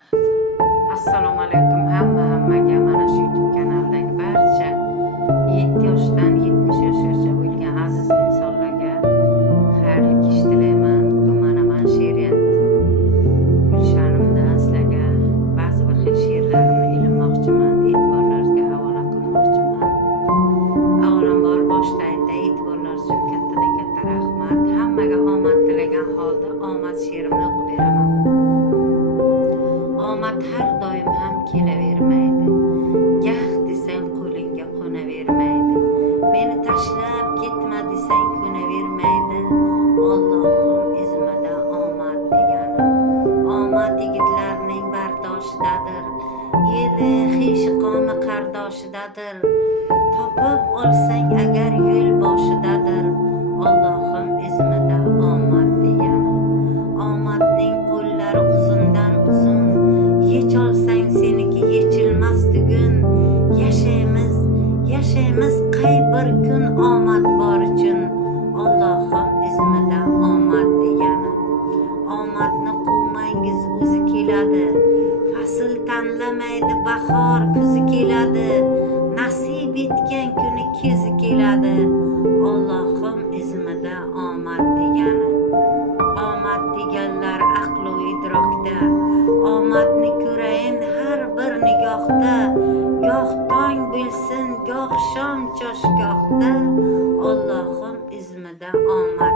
Assalomu alaykum hammaga, mana shu YouTube kanaldagi barcha 7 yoshdan 70 yoshgacha bo'lgan aziz insonlarga xayrli kish tilayman. Bugun mana men she'riyat Gulshanimda sizlarga ba'zi bir xil she'rlarimni ilmoqchiman, e'tiborlaringizga havola qilmoqchiman. Avvalambor boshda e'tiborlaringiz uchun kattadan katta rahmat. Hammaga omad tilagan holda omad she'rimni o'qib beraman. Omad har doim ham kelavermaydi, gah desang qo'lingga qo'navermaydi, meni tashlab ketma desang ko'navermaydi. Allohim izmida omad degani, omad yigitlarning bardoshidadir, eli xishi qomi qardoshidadir, topib olsang agar yo'l boshidadir. Allohim izmida omad degani, omadning qo'llari uzundan uzun, yecholsang seniki yechilmas tugun. Yashaymiz qay bir kun omad bor uchun. Allohim izmida omad degani, omadni quvmangiz o'zi keladi, fasl tanlamaydi bahor kuzi keladi, nasib etgan kuni kezi keladi. Allohim izmida omad degani, omad deganlar aqlu idrokda, omadni ko'rayin har bir nigohda, goh tong bo'lsin goh shom choshgohda. Allohim izmida omad